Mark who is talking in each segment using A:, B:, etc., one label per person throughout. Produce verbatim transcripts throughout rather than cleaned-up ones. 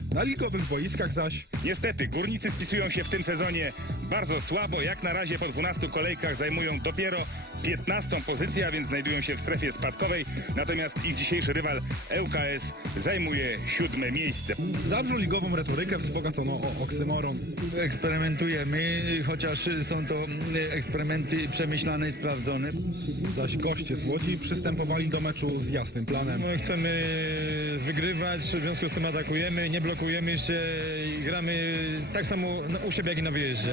A: Na ligowych boiskach zaś
B: Niestety, górnicy spisują się w tym sezonie bardzo słabo. Jak na razie po dwunastu kolejkach zajmują dopiero piętnastą pozycję, a więc znajdują się w strefie spadkowej. Natomiast ich dzisiejszy rywal L K S zajmuje siódme miejsce.
A: w Zabrzu ligową retorykę wzbogacono o oksymoron.
C: Eksperymentujemy, chociaż są to eksperymenty przemyślane i sprawdzone.
A: Zaś goście z Łodzi przystępowali do meczu z jasnym planem.
D: No, chcemy wygrywać, w związku z tym atakujemy, nie blokujemy się i gramy tak samo u siebie, jak i na wyjeździe.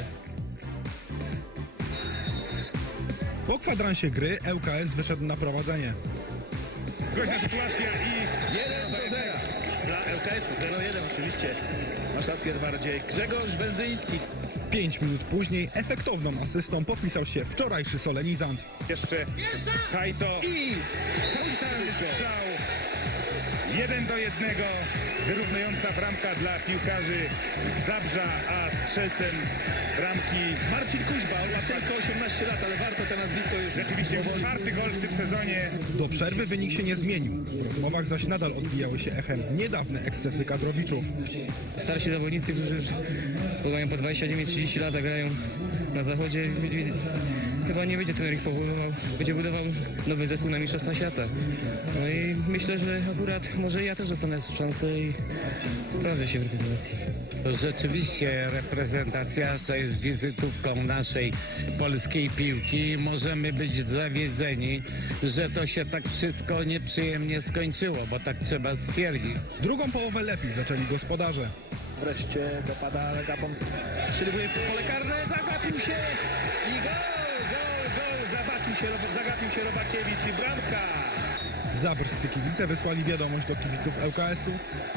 A: Po kwadransie gry L K S wyszedł na prowadzenie.
B: Groźna sytuacja i
E: jeden do zera dla L K S-u. zero jeden oczywiście. Masz rację bardziej. Grzegorz Wędzyński.
A: Pięć minut później efektowną asystą popisał się wczorajszy solenizant.
B: jeszcze Hajto.
E: I
B: Brutalny strzał. Jeden do jednego. Wyrównująca bramka dla piłkarzy z Zabrza, a strzelcem bramki
E: Marcin Kuźba. On ma tylko osiemnaście lat, ale warto to nazwisko już.
B: rzeczywiście już czwarty gol w tym sezonie.
A: Do przerwy wynik się nie zmienił. W rozmowach zaś nadal odbijały się echem niedawne ekscesy kadrowiczów.
F: Starsi zawodnicy, którzy już mają po dwadzieścia dziewięć trzydzieści lat, a grają na zachodzie, chyba nie będzie trener ich powoływał, będzie budował nowy zespół na Mistrzostwa Świata. No i myślę, że akurat może ja też dostanę szansę i sprawdzę się w reprezentacji.
G: Rzeczywiście reprezentacja to jest wizytówką naszej polskiej piłki. Możemy być zawiedzeni, że to się tak wszystko nieprzyjemnie skończyło, bo tak trzeba stwierdzić.
A: Drugą połowę lepiej zaczęli gospodarze.
E: Wreszcie dopada Gabon. Strzeliwuje w pole karne. Zagapił się. I gol, gol, gol. Zagapił się, zagapił się Robakiewicz i bramka.
A: Zabrscy kibice wysłali wiadomość do kibiców L K S-u.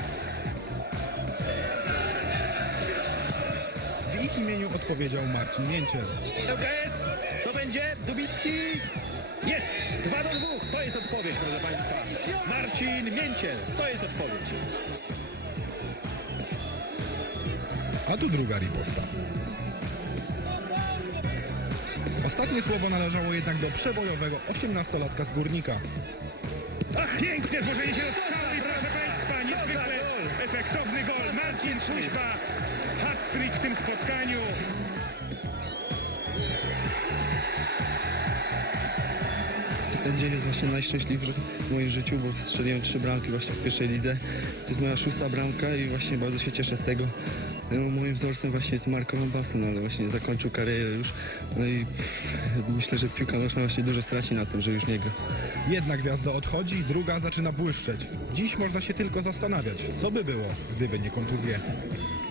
A: W ich imieniu odpowiedział Marcin Mięciel.
E: L K S. Co będzie? Dubicki. Jest. dwa do dwóch. To jest odpowiedź, proszę Państwa. Marcin Mięciel. To jest odpowiedź.
A: A tu druga riposta. Ostatnie słowo należało jednak do przebojowego osiemnastolatka z Górnika.
B: Ach, pięknie złożenie się rozstało i proszę Państwa, niezwykle efektowny gol. Marcin Kuźba, hat-trick w tym spotkaniu.
H: Ten dzień jest właśnie najszczęśliwszy w moim życiu, bo strzeliłem trzy bramki właśnie w pierwszej lidze. To jest moja szósta bramka i właśnie bardzo się cieszę z tego. No, moim wzorcem właśnie jest Marco Van Basten, ale właśnie zakończył karierę już. No i pff, myślę, że piłka nożna właśnie dużo straci na tym, że już nie gra.
A: Jedna gwiazda odchodzi, druga zaczyna błyszczeć. Dziś można się tylko zastanawiać, co by było, gdyby nie kontuzje.